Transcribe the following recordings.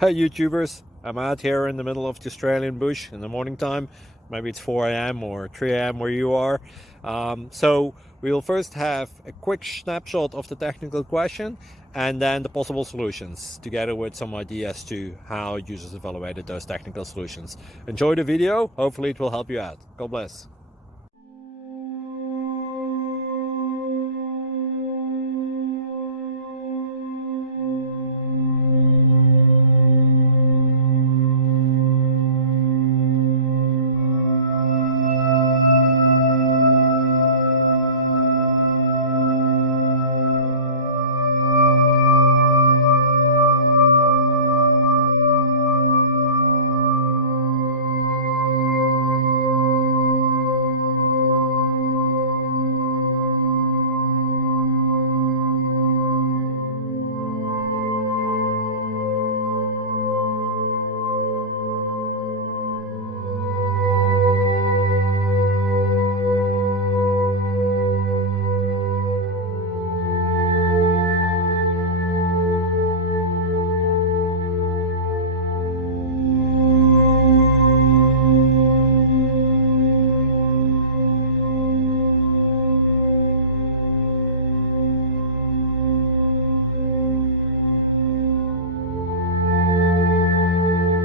Hey YouTubers, I'm out here in the middle of the Australian bush in the morning time. Maybe it's 4 a.m. or 3 a.m. where you are. So we will first have a quick snapshot of the technical question and then the possible solutions, together with some ideas to how users evaluated those technical solutions. Enjoy the video, hopefully it will help you out. God bless.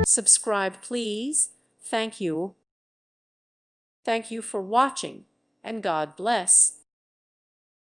Subscribe, please. Thank you. Thank you for watching, and God bless.